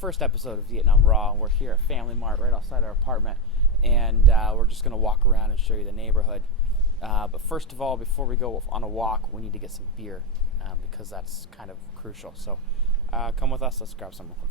first episode of Vietnam Raw. We're here at Family Mart right outside our apartment, and we're just going to walk around and show you the neighborhood. But first of all, before we go on a walk, we need to get some beer because that's kind of crucial. So come with us. Let's grab some real quick.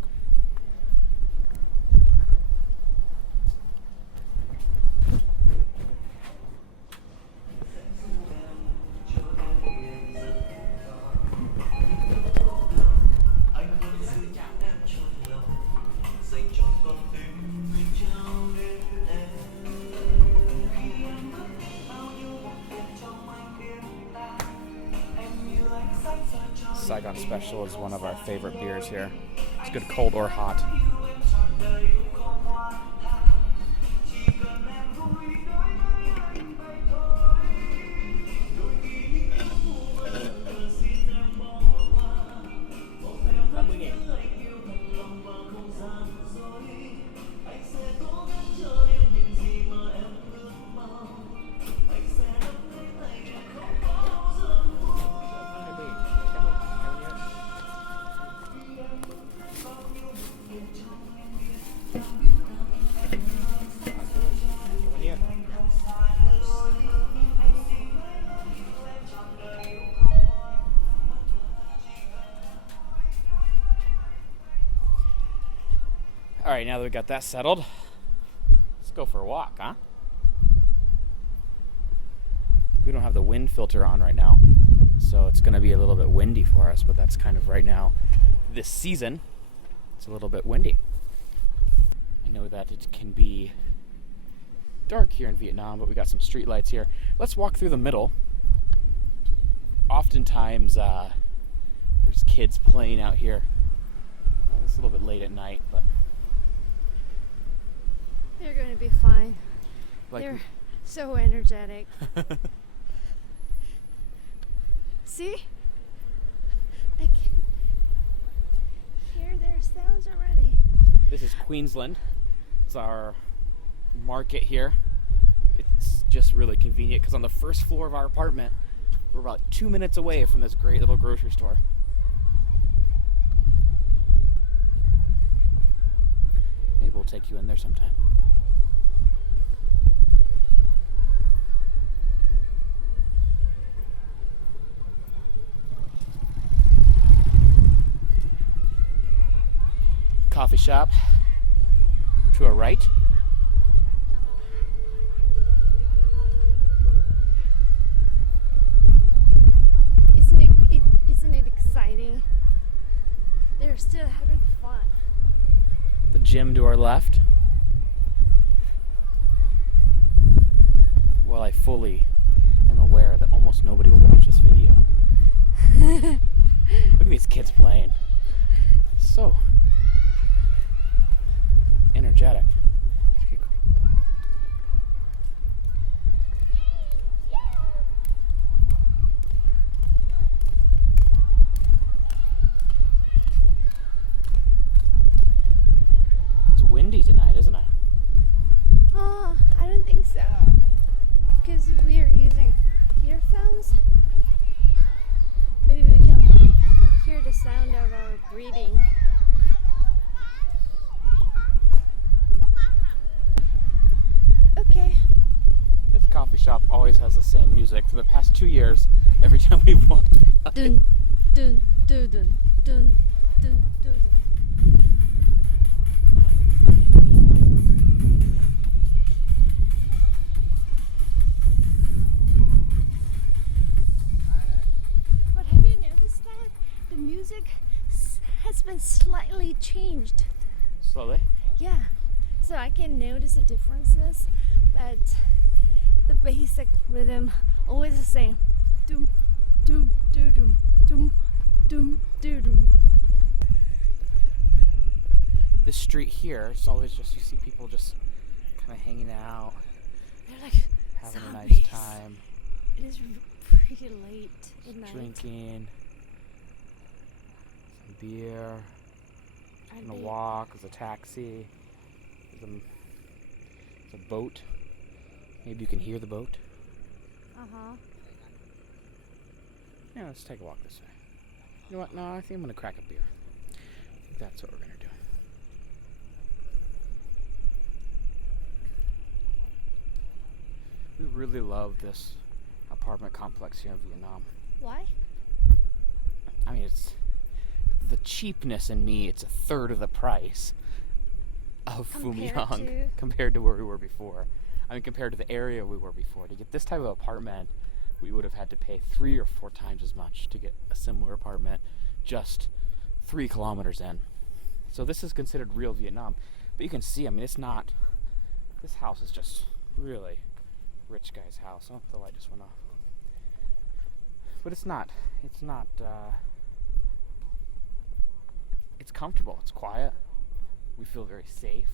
Saigon Special is one of our favorite beers here. It's good cold or hot. All right, now that we got that settled, let's go for a walk, huh? We don't have the wind filter on right now, so it's going to be a little bit windy for us, but that's kind of right now, this season, it's a little bit windy. I know that it can be dark here in Vietnam, but we got some street lights here. Let's walk through the middle. Oftentimes, there's kids playing out here. It's a little bit late at night, but they're going to be fine. like, they're so energetic. See? I can hear their sounds already. This is Queensland. It's our market here. It's just really convenient because on the first floor of our apartment, we're about 2 minutes away from this great little grocery store. Maybe we'll take you in there sometime. Coffee shop to our right. Isn't it exciting? They're still having fun. The gym to our left. Well, I fully am aware that almost nobody will watch this video. Look at these kids playing. So energetic. Okay, cool. It's windy tonight, isn't it? Oh, I don't think so. Because we are using earphones. Maybe we can hear the sound of our breathing. Okay. This coffee shop always has the same music for the past 2 years. Every time we've walked by. Dun dun dun dun dun dun dun. But have you noticed that the music has been slightly changed? Slowly. Yeah. So I can notice the differences, but the basic rhythm always the same. Doom, doom, doo, doom, doom, doom, doo, doom. This street here is always just, you see people just kind of hanging out, They're like having a zombies. nice time, It is pretty late at night. drinking, some beer, And taking a they- walk. There's a taxi. There's a boat. Maybe you can hear the boat. Uh-huh. Yeah, let's take a walk this way. You know what? No, I think I'm going to crack a beer. I think that's what we're going to do. really love this apartment complex here in Vietnam. Why? I mean, it's the cheapness in me. It's a third of the price of Phu Myung compared to where we were before. I mean, compared to the area we were before. To get this type of apartment, we would have had to pay 3 or 4 times as much to get a similar apartment just 3 kilometers in. So this is considered real Vietnam. But you can see, I mean, it's not, this house is just really rich guy's house. Oh, the light just went off. But it's not, it's comfortable, it's quiet. We feel very safe.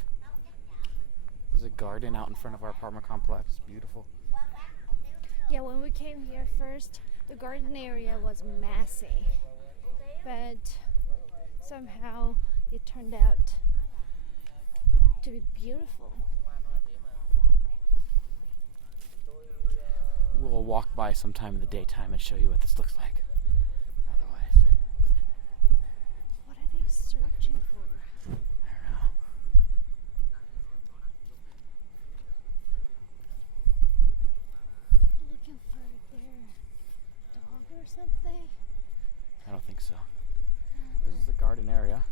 There's a garden out in front of our apartment complex. Beautiful. Yeah, when we came here first, the garden area was messy. But somehow it turned out to be beautiful. We'll walk by sometime in the daytime and show you what this looks like. Otherwise, What are they searching for? I don't know. They're looking for their dog or something? I don't think so. This is the garden area.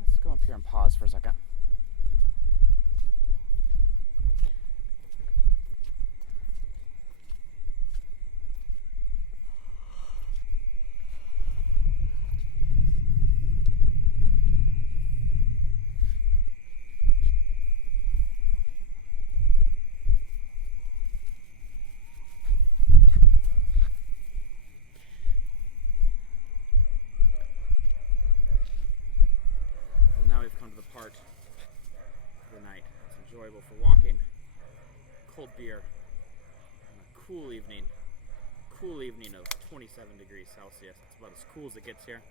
Let's go up here and pause for a second. Part of the night. It's enjoyable for walking. Cold beer on a cool evening of 27 degrees Celsius. It's about as cool as it gets here.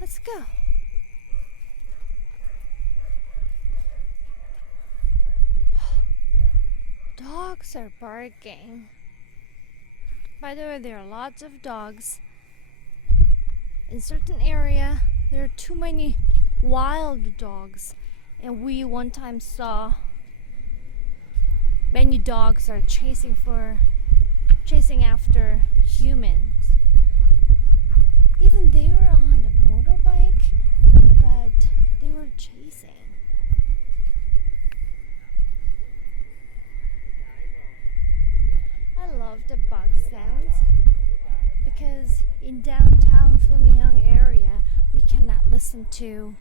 Let's go. Dogs are barking. By the way, there are lots of dogs. In certain area, there are too many wild dogs, and we one time saw many dogs are chasing after humans. Even they were on a motorbike, but they were chasing. I love the bug sounds because in downtown Phu Myung area, we cannot listen to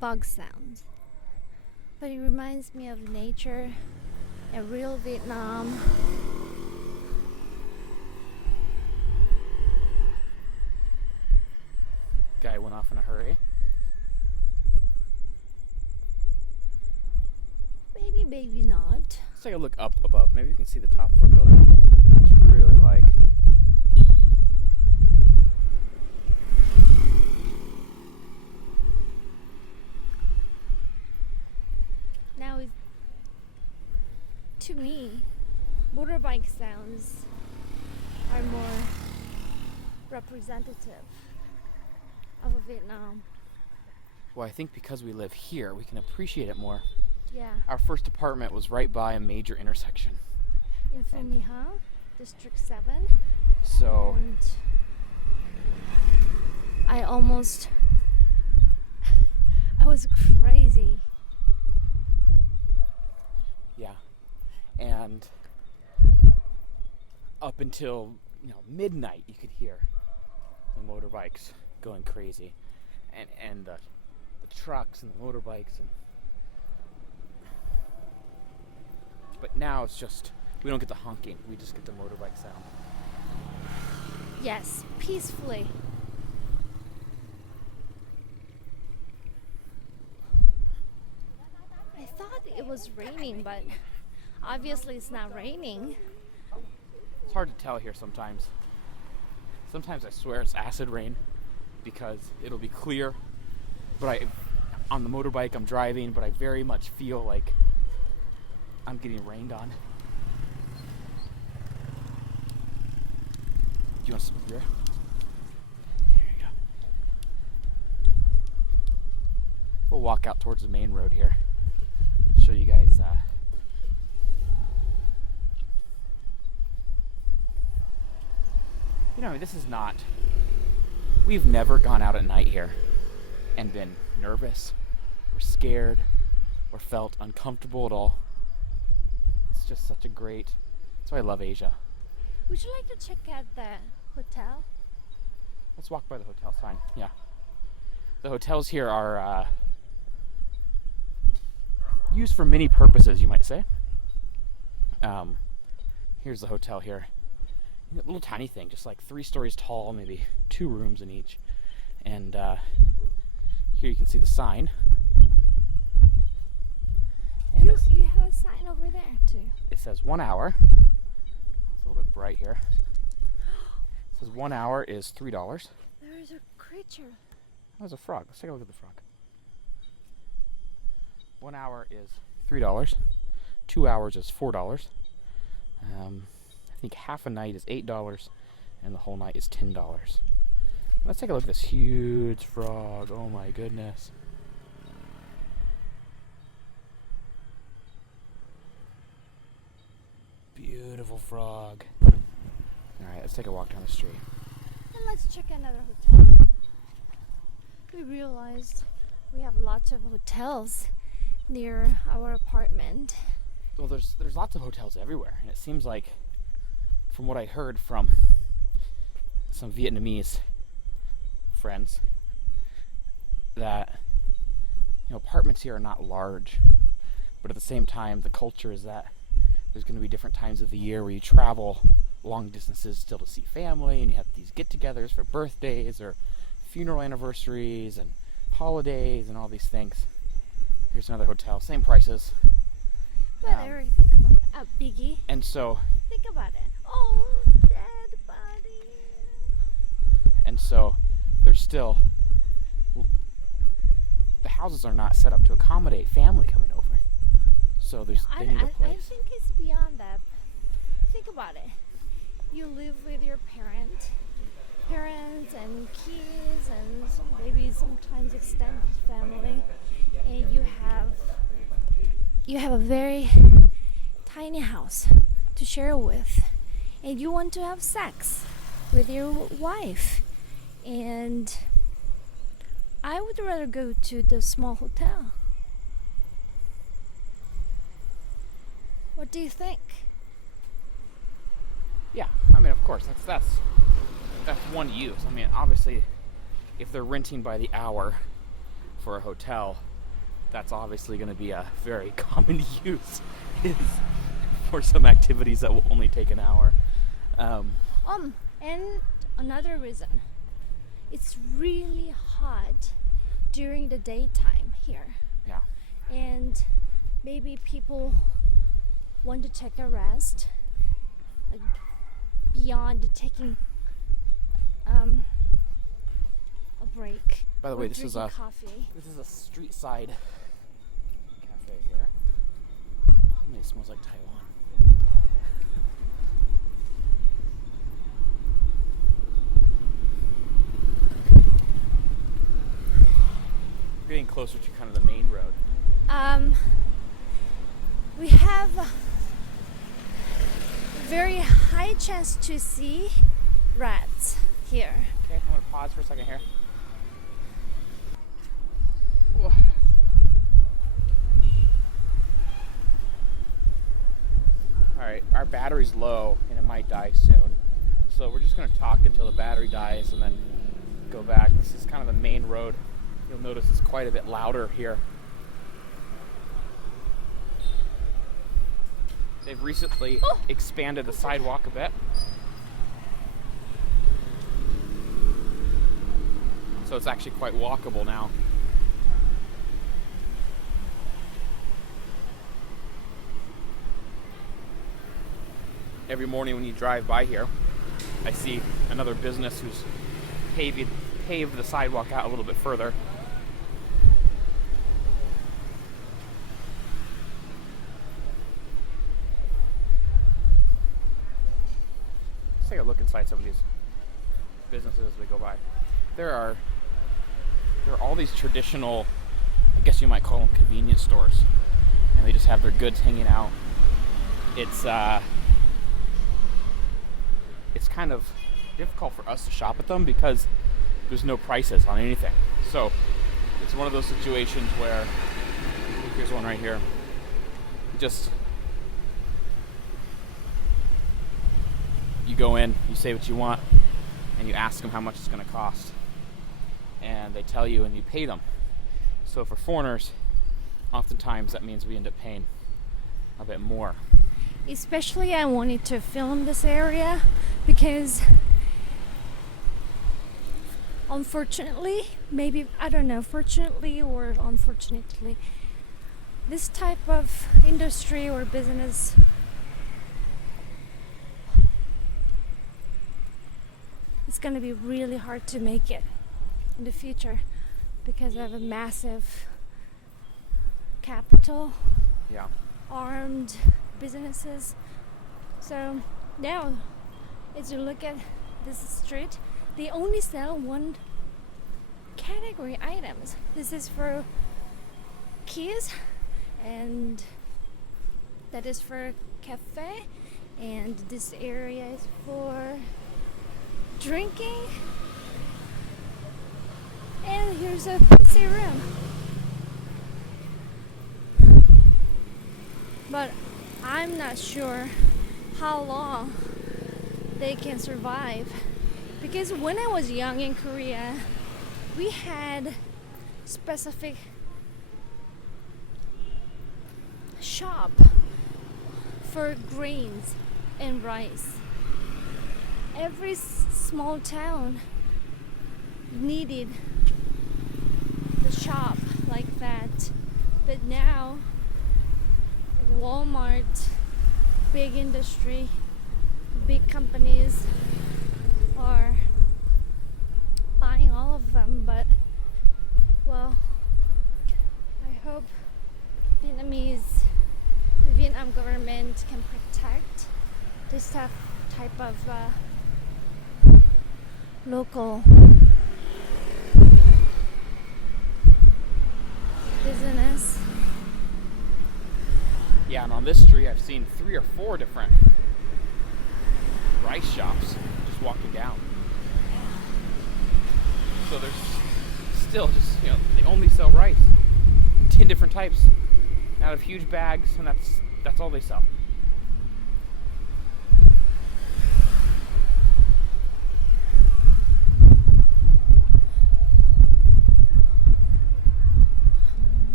bug sounds. But it reminds me of nature and real Vietnam. Guy went off in a hurry. Maybe not. Let's take a look up above. Maybe you can see the top of our building. It's really like now to me, motorbike sounds are more representative of a Vietnam. well, I think because we live here, we can appreciate it more. Yeah. Our first apartment was right by a major intersection. In Phu Myung, District 7. So And I was crazy. yeah. And up until, midnight you could hear the motorbikes going crazy. And the trucks and the motorbikes but now it's just we don't get the honking, we just get the motorbike sound. Yes, peacefully. I thought it was raining, but obviously it's not raining. It's hard to tell here sometimes. Sometimes I swear it's acid rain because it'll be clear, but on the motorbike I'm driving, but I very much feel like I'm getting rained on. Do you want some beer? There you go. walk out towards the main road here. Show you guys. This is not. We've never gone out at night here and been nervous or scared or felt uncomfortable at all. It's just such a great. That's why I love Asia. Would you like to check out the hotel? Let's walk by the hotel sign. Yeah. The hotels here are used for many purposes, you might say. Here's the hotel here. A little tiny thing, just like 3 stories tall, maybe 2 rooms in each. And here you can see the sign. And you have a sign over there too. It says 1 hour. It's a little bit bright here. It says 1 hour is $3. There is a creature. There's a frog. Let's take a look at the frog. 1 hour is $3. 2 hours is $4. I think half a night is $8, and the whole night is $10. Let's take a look at this huge frog. Oh my goodness. Beautiful frog. Alright, let's take a walk down the street. And let's check another hotel. We realized we have lots of hotels near our apartment. Well, there's lots of hotels everywhere, and it seems like, from what I heard from some Vietnamese friends, that apartments here are not large, but at the same time the culture is that there's going to be different times of the year where you travel long distances still to see family, and you have these get-togethers for birthdays or funeral anniversaries and holidays and all these things. Here's another hotel, same prices. But Eric, think about it. Biggie. And so Think about it. Oh, dead body. And so there's still, the houses are not set up to accommodate family coming over. So they need a place. I think it's beyond that. Think about it. You live with your parents and kids and maybe sometimes extended family, and you have a very tiny house to share with, and you want to have sex with your wife, and I would rather go to the small hotel. What do you think? Yeah, I mean, of course, that's one use. I mean, obviously, if they're renting by the hour for a hotel, that's obviously going to be a very common use is for some activities that will only take an hour. And another reason, it's really hot during the daytime here. Yeah. And maybe people want to take a rest, like beyond taking a break. By the way, this is a street side cafe here. It smells like Taiwan. We're getting closer to kind of the main road. We have a very high chance to see rats here. Okay, I'm gonna pause for a second here. Whoa. Alright, our battery's low and it might die soon. So we're just gonna talk until the battery dies and then go back. This is kind of the main road. You'll notice it's quite a bit louder here. They've recently expanded the sidewalk a bit. So it's actually quite walkable now. Every morning when you drive by here, I see another business who's paved the sidewalk out a little bit further. Let's take a look inside some of these businesses as we go by. There are all these traditional guess you might call them convenience stores, and they just have their goods hanging out. It's kind of difficult for us to shop at them because there's no prices on anything. So it's one of those situations where, here's one right here, you go in, you say what you want, and you ask them how much it's going to cost, and they tell you and you pay them. So for foreigners, oftentimes that means we end up paying a bit more. Especially I wanted to film this area because unfortunately, maybe, I don't know, fortunately or unfortunately, this type of industry or business it's going to be really hard to make it in the future because of a massive capital, Yeah. armed businesses. So now, as you look at this street, they only sell one category items. This is for kids, and that is for cafe, and this area is for drinking, and here's a fancy room. But I'm not sure how long they can survive, because when I was young in Korea, we had specific shop for grains and rice. Every small town needed the shop like that, but now Walmart, big industry, big companies are buying all of them. But well, I hope the Vietnam government can protect this type of local business. Yeah, and on this street I've seen 3 or 4 different rice shops just walking down. So there's still just, they only sell rice in 10 different types out of huge bags, and that's all they sell.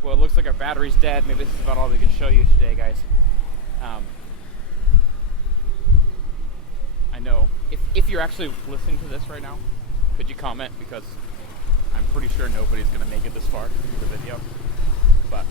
Well, it looks like our battery's dead. Maybe this is about all we can show you today, guys. I know. If you're actually listening to this right now, could you comment? Because I'm pretty sure nobody's going to make it this far in the video. But